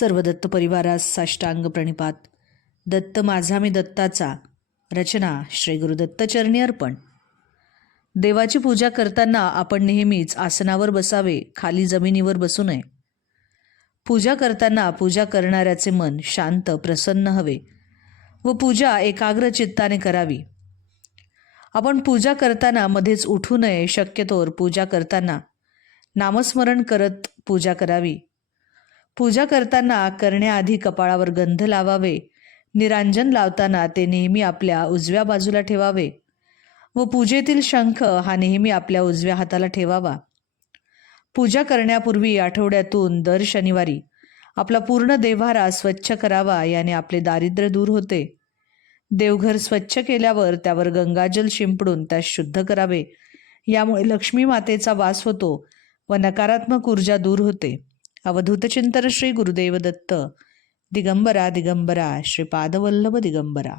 सर्व दत्त परिवारास साष्टांग प्रणिपात. दत्त माझा मी दत्ताचा. रचना श्री गुरुदत्तचरणी अर्पण. देवाची पूजा करताना आपण नेहमीच आसनावर बसावे खाली जमिनीवर बसू नये. पूजा करताना पूजा करणाऱ्याचे मन शांत प्रसन्न हवे व पूजा एकाग्र चित्ताने करावी. आपण पूजा करताना मध्येच उठू नये शक्यतोवर पूजा करताना नामस्मरण करत पूजा करावी. पूजा करताना करण्याआधी कपाळावर गंध लावावे. निरांजन लावताना ते नेहमी आपल्या उजव्या बाजूला ठेवावे. व पूजेतील शंख हा नेहमी आपल्या उजव्या हाताला ठेवावा. पूजा करण्यापूर्वी आठवड्यातून दर शनिवारी आपला पूर्ण देव्हारा स्वच्छ करावा याने आपले दारिद्र्य दूर होते. देवघर स्वच्छ केल्यावर त्यावर गंगाजल शिंपडून त्यास शुद्ध करावे. यामुळे लक्ष्मी मातेचा वास होतो व नकारात्मक ऊर्जा दूर होते. अवधूत चिंतन श्री गुरुदेव दत्त दिगंबरा दिगंबरा श्रीपादवल्लभ दिगंबरा